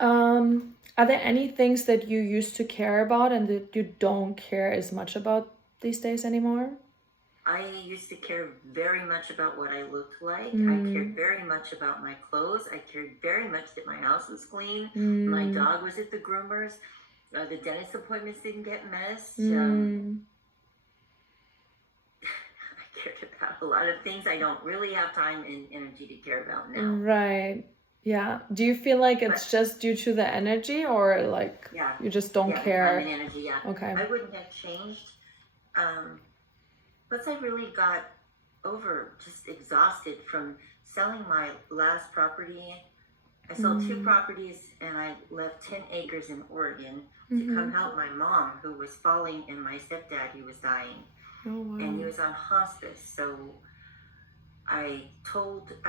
Are there any things that you used to care about and that you don't care as much about these days anymore? I used to care very much about what I looked like. I cared Mm, very much about my clothes. I cared very much that my house was clean. My mm, dog was at the groomers. The dentist appointments didn't get missed. mm. I cared about a lot of things I don't really have time and energy to care about now. Right. Yeah. Do you feel like But it's just due to the energy or like yeah, you just don't yeah, the time and care? energy. Yeah, Okay. I wouldn't have changed. Um, Plus, I really got over just exhausted from selling my last property. I sold two Mm. properties and I left 10 acres in Oregon to come Mm-hmm. help my mom, who was falling, and my stepdad, who was dying, Oh, and he wow. was on hospice. So I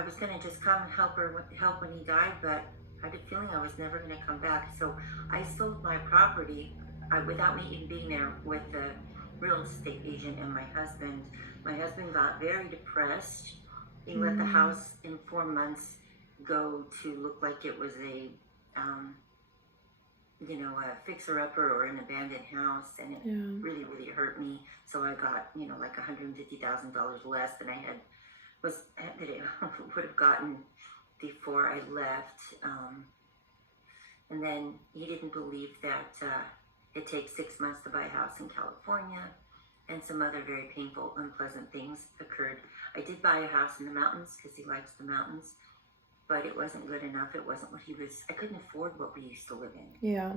was going to just come and help when he died, but I had a feeling I was never going to come back. So I sold my property without me even being there with the real estate agent and my husband. My husband got very depressed. He let the Mm. house in 4 months go to look like it was um, a fixer upper or an abandoned house, and it Yeah. really, really hurt me. So I got, like $150,000 less than I had was that it would have gotten before I left. And then he didn't believe that it takes 6 months to buy a house in California, and some other very painful, unpleasant things occurred. I did buy a house in the mountains because he likes the mountains, but it wasn't good enough. It wasn't what I couldn't afford what we used to live in. Yeah.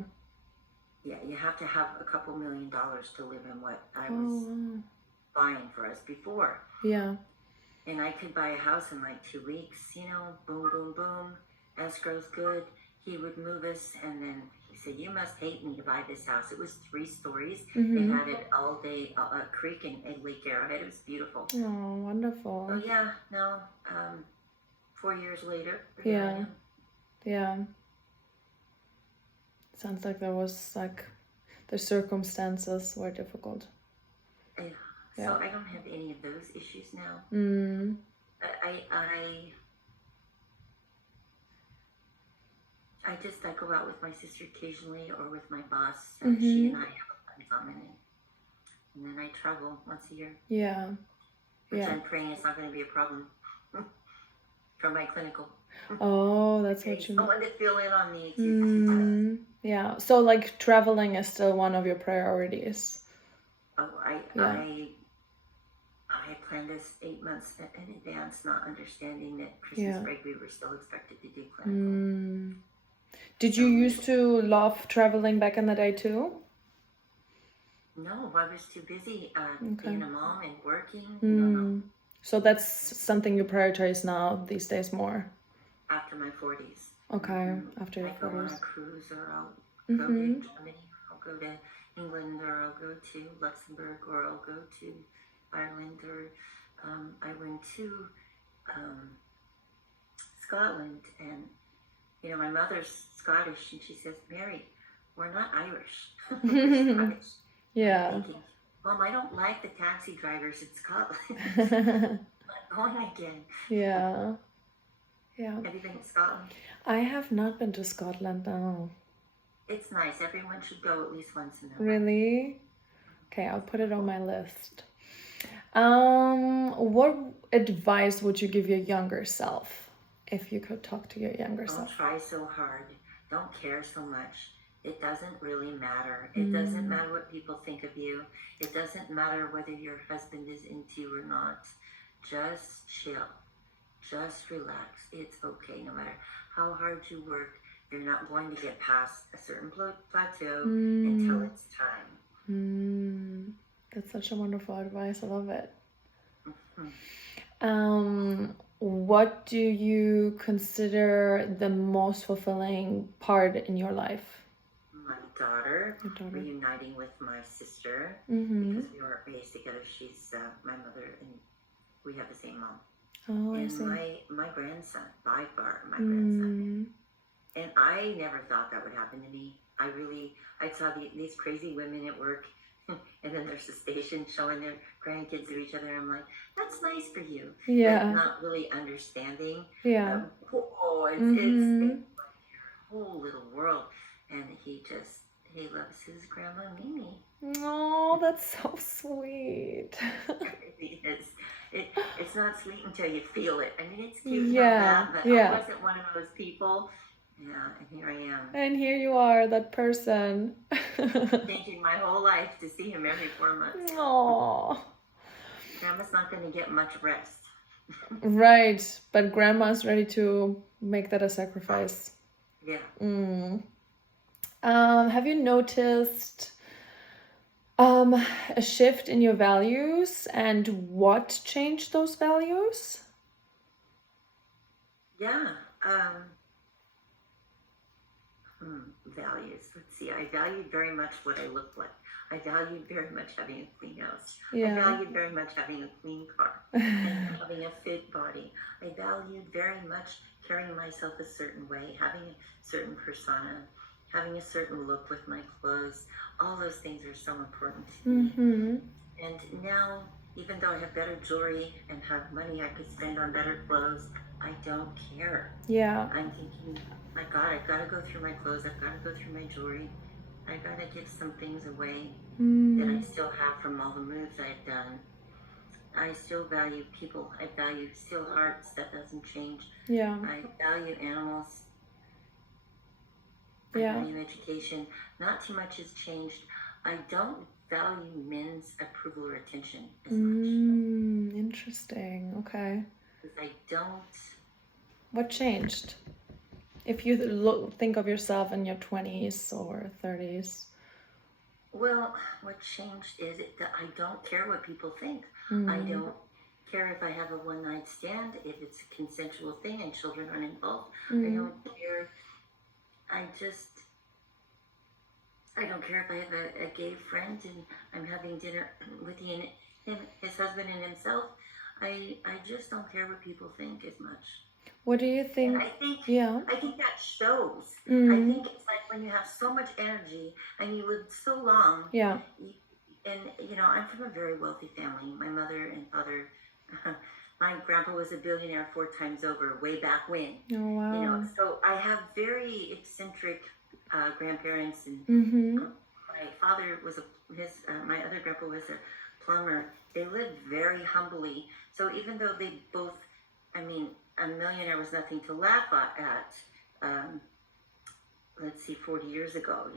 Yeah, you have to have a couple $1,000,000 to live in what I was Oh, wow. buying for us before. Yeah. And I could buy a house in like 2 weeks, boom, boom, boom. Escrow's good. He would move us, and then he said, "You must hate me to buy this house." It was 3 stories. It Mm-hmm. had an all day creek in Lake Arrowhead. It was beautiful. Oh, So, wonderful. yeah, no, 4 years later, here I Yeah. am. Yeah. Sounds like there was like the circumstances were difficult. Yeah. So Yeah. I don't have any of those issues now. Mm. I just I go out with my sister occasionally or with my boss. She and Mm-hmm. I have a lot in common, and then I travel once a year, Yeah. which Yeah. I'm praying is not going to be a problem for my clinical. Oh, I that's need what you mean. someone to fill in on me to. Yeah. So like traveling is still one of your priorities. Oh, Yeah. I planned this 8 months in advance, not understanding that Christmas Yeah. break we were still expected to do clinical. Mm. Did you So used to love traveling back in the day too? no, I was too busy Okay. being a mom and working. No, no. Mm. So that's something you prioritize now these days more. After my 40s. Okay, after your I go on a 40s. cruise, or I'll go to Mm-hmm. Germany, or I'll go to England, or I'll go to Luxembourg, or I'll go to Ireland, or I went to um, Scotland, and my mother's Scottish, and she says, "Mary, we're not Irish, we're Scottish." I'm Yeah. thinking, Mom, I don't like the taxi drivers in Scotland. I'm going again. Yeah. Yeah. Have you been to Scotland? I have not been to Scotland now. It's nice. Everyone should go at least once in their life. Really? Okay, I'll It's put it on beautiful. my list. What advice would you give your younger self if you could talk to your younger Don't self? try so hard. Don't care so much. It doesn't really matter. It doesn't Mm, matter what people think of you. It doesn't matter whether your husband is into you or not. Just chill. Just relax. It's okay. No matter how hard you work, you're not going to get past a certain plateau until mm, it's time. mm. That's such a wonderful advice. I love it. Mhm. What do you consider the most fulfilling part in your life? My daughter Your daughter. reuniting with my sister Mm-hmm. because we weren't raised together. She's my mother, and we have the same mom. Oh, I And see. my grandson, by far my grandson. Mm, And I never thought that would happen to me. I saw these crazy women at work, and then there's the station showing their grandkids to each other. I'm like, that's nice for you, but yeah. not really understanding. Yeah. Oh, it's Mm-hmm. whole little world. And he loves his grandma Mimi. Oh, that's so sweet. It is. It's not sweet until you feel it. I mean, it's cute and all Yeah, that, but I yeah. wasn't one of those people. Yeah, and here I am, And here you are, that person. changing my whole life to see him every 4 months. Oh, Grandma's not going to get much rest. right. But grandma's ready to make that a sacrifice. Yeah. Have you noticed a shift in your values, and what changed those values? Yeah. Values. Let's see. I valued very much what I looked like. I valued very much having a clean house. I Yeah. valued very much having a clean car and having a fit body. I valued very much carrying myself a certain way, having a certain persona, having a certain look with my clothes. All those things are so important to me. And now, even though I have better jewelry and have money I could spend on better clothes, I don't care. Yeah. I'm thinking, my God, I've got to go through my clothes. I've got to go through my jewelry. I've got to give some things away that I still have from all the moves I've done. I still value people. I value still hearts. That doesn't change. Yeah. I value animals. Yeah. I value education. Not too much has changed. I don't value men's approval or attention as much. Interesting. Okay. Because I don't. What changed? If you think of yourself in your 20s or 30s. Well, what changed is that I don't care what people think. I don't care if I have a one-night stand, if it's a consensual thing and children aren't involved. I don't care. I don't care if I have a gay friend and I'm having dinner with him, his husband and himself. I just don't care what people think as much. What do you think? And I think that shows. I think it's like when you have so much energy and you live so long. Yeah. And I'm from a very wealthy family. My mother and father, my grandpa was a billionaire 4 times over, way back when. Oh wow. So I have very eccentric grandparents, and my father was my other grandpa was a plumber. They lived very humbly. So even though they both, I mean, a millionaire was nothing to laugh at, let's see, 40 years ago,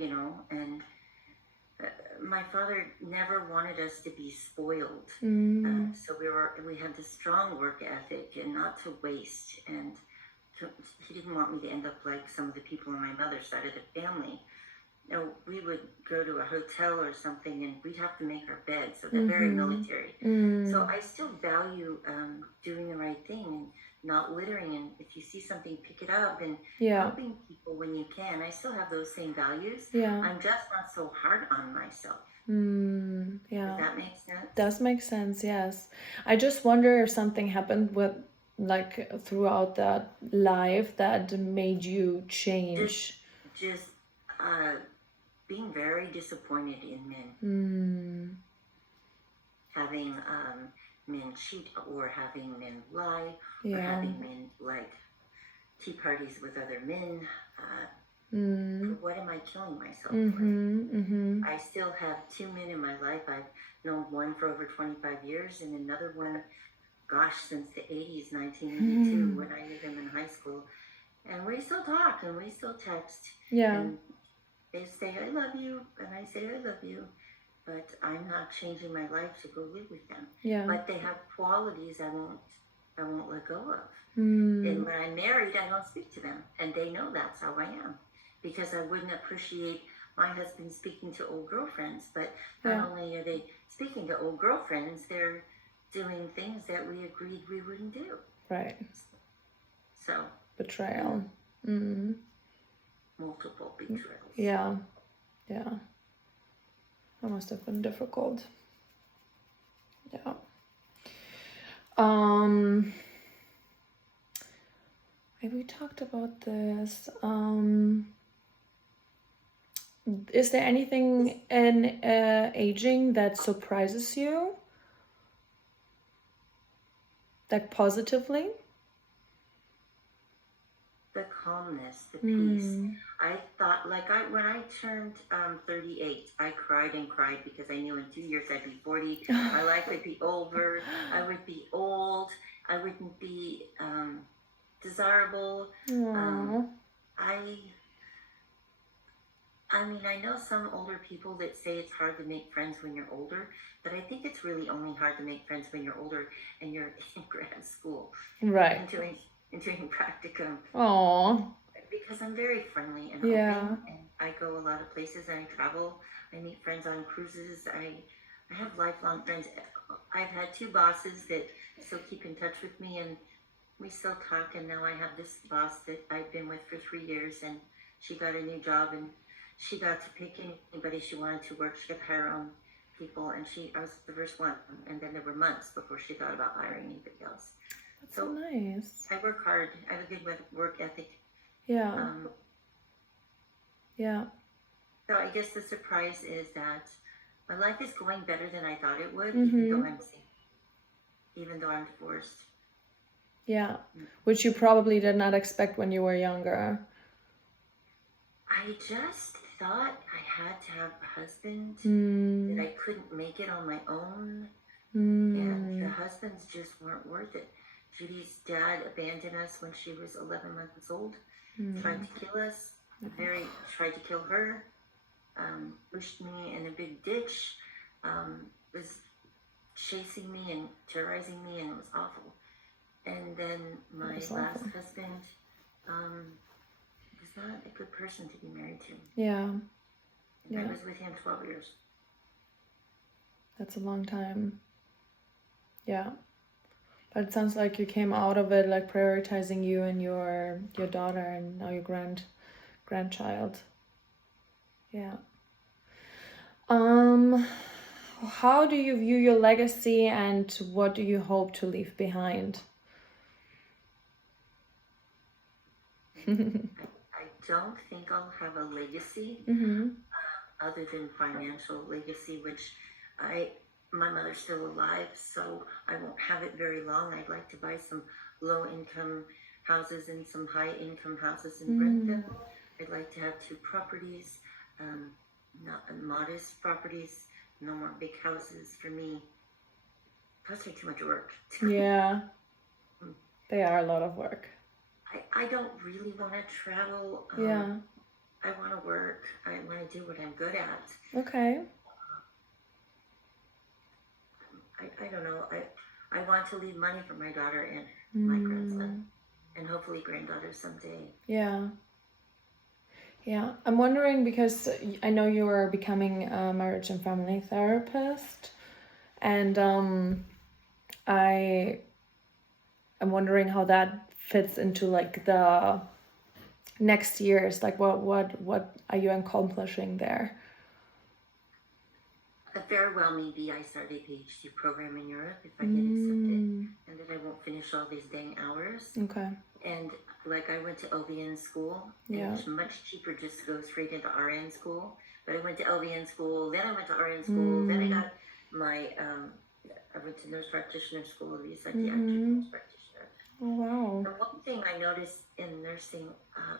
and my father never wanted us to be spoiled. So we had this strong work ethic and not to waste. And he didn't want me to end up like some of the people on my mother's side of the family. We would go to a hotel or something and we'd have to make our bed. So they're very military. So I still value doing the right thing and not littering. And if you see something, pick it up and helping people when you can. I still have those same values. I'm just not so hard on myself. Yeah. Does that make sense? Does make sense, yes. I just wonder if something happened with throughout that life that made you change. Just being very disappointed in men. Having men cheat or having men lie or having men like tea parties with other men. What am I killing myself for? I still have 2 men in my life. I've known one for over 25 years and another one, gosh, since the 80s, 1982, when I knew him in high school. And we still talk and we still text. And they say, I love you. And I say, I love you. But I'm not changing my life to go live with them. But they have qualities I won't let go of. And when I'm married, I don't speak to them. And they know that's how I am. Because I wouldn't appreciate my husband speaking to old girlfriends. But not only are they speaking to old girlfriends, they're doing things that we agreed we wouldn't do. Right. So. Betrayal. Multiple betrayals. Yeah. That must have been difficult. Yeah. We talked about this. Is there anything in aging that surprises you? Like positively? the calmness, the peace. Mm. I thought, like, when I turned 38, I cried and cried because I knew in 2 years I'd be 40. My life would be over. I would be old. I wouldn't be desirable. Um, Aw. I I mean, I know some older people that say it's hard to make friends when you're older, but I think it's really only hard to make friends when you're older and you're in grad school Right. and doing practicum. Aw. Because I'm very friendly and Yeah. open, and I go a lot of places and I travel. I meet friends on cruises. I have lifelong friends. I've had two bosses that still keep in touch with me, and we still talk. And now I have this boss that I've been with for 3 years, and she got a new job, and she got to pick anybody she wanted to work. She got to hire her own people, and I was the first one. And then there were months before she thought about hiring anybody else. That's so So nice. I work hard. I have a good work ethic. Yeah. Um, Yeah. So I guess the surprise is that my life is going better than I thought it would, Mm-hmm. even though I'm divorced. Yeah. Which you probably did not expect when you were younger. I just thought I had to have a husband, that Mm. I couldn't make it on my own, and the Mm. husbands just weren't worth it. Judy's dad abandoned us when she was 11 months old, tried Mm. to kill us, tried to kill her, pushed me in a big ditch, was chasing me and terrorizing me, and it was awful. And then my That was last awful. husband was not a good person to be married to. Yeah. And Yeah. I was with him 12 years. That's a long time. Yeah. But it sounds like you came out of it like prioritizing you and your daughter and now your grandchild. Yeah. How do you view your legacy and what do you hope to leave behind? I don't think I'll have a legacy Mm-hmm. other than financial legacy, which my mother's still alive, so I won't have it very long. I'd like to buy some low income houses and some high income houses and rent them. I'd like to have two properties, not modest properties, no more big houses for me. Those take too much work. Yeah. They are a lot of work. I don't really want to travel. Yeah. I want to work. I want to do what I'm good at. Okay. I don't know. I want to leave money for my daughter and my grandson, and hopefully granddaughter someday. Yeah. Yeah. I'm wondering because I know you are becoming a marriage and family therapist, and I'm wondering how that fits into like the next years. Like what are you accomplishing there? Very well, maybe I start a PhD program in Europe if I get accepted, and that I won't finish all these dang hours. Okay. And like I went to LVN school, Yeah. and it's much cheaper just to go straight into RN school. But I went to LVN school, then I went to RN school, then I got my I went to nurse practitioner school to be a psychiatric nurse practitioner. Oh wow. And one thing I noticed in nursing,